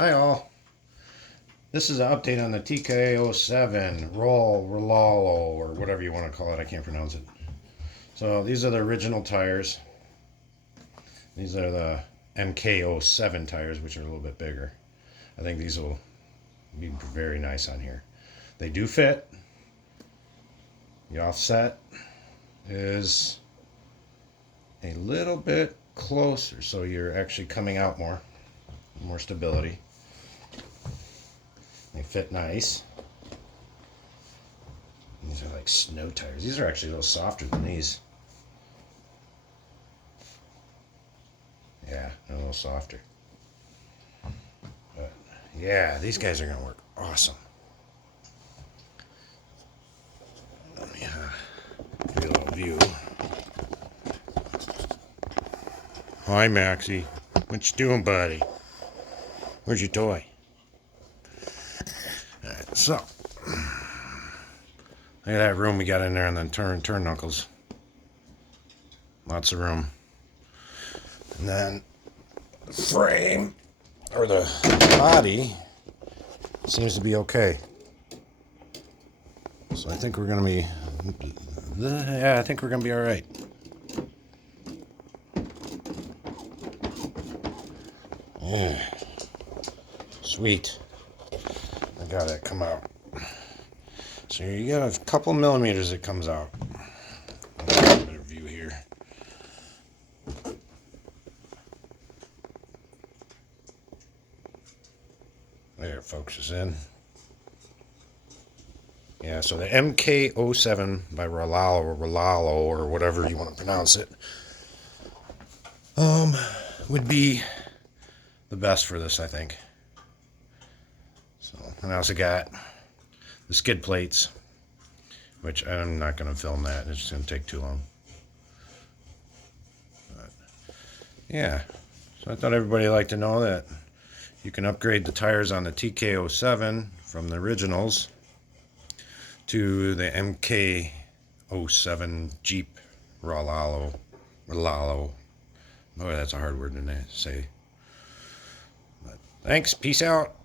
Hi all. This is an update on the TK-07 Rlaarlo, or whatever you want to call it. I can't pronounce it. So these are the original tires. These are the MK-07 tires, which are a little bit bigger. I think these will be very nice on here. They do fit. The offset is a little bit closer, so you're actually coming out more stability. They fit nice. These are like snow tires. These are actually a little softer than these. Yeah, a little softer. But yeah, these guys are going to work awesome. Let me give you a little view. Hi, Maxie. What you doing, buddy? Where's your toy? Alright, so look at that room we got in there, and then turn knuckles. Lots of room. And then the frame, or the body, seems to be okay. So I think we're gonna be, I think we're gonna be all right. Yeah, sweet. I got it come out. So you got a couple millimeters that comes out. Better view here. There it focuses in. Yeah, so the MK-07 by Rlaarlo, or whatever you want to pronounce it, would be the best for this, I think. So, and I also got the skid plates, which I'm not going to film that. It's just going to take too long. But, yeah, so I thought everybody would like to know that you can upgrade the tires on the TK-07 from the originals to the MK-07 Jeep Rlaarlo. Boy, that's a hard word to say. But thanks. Peace out.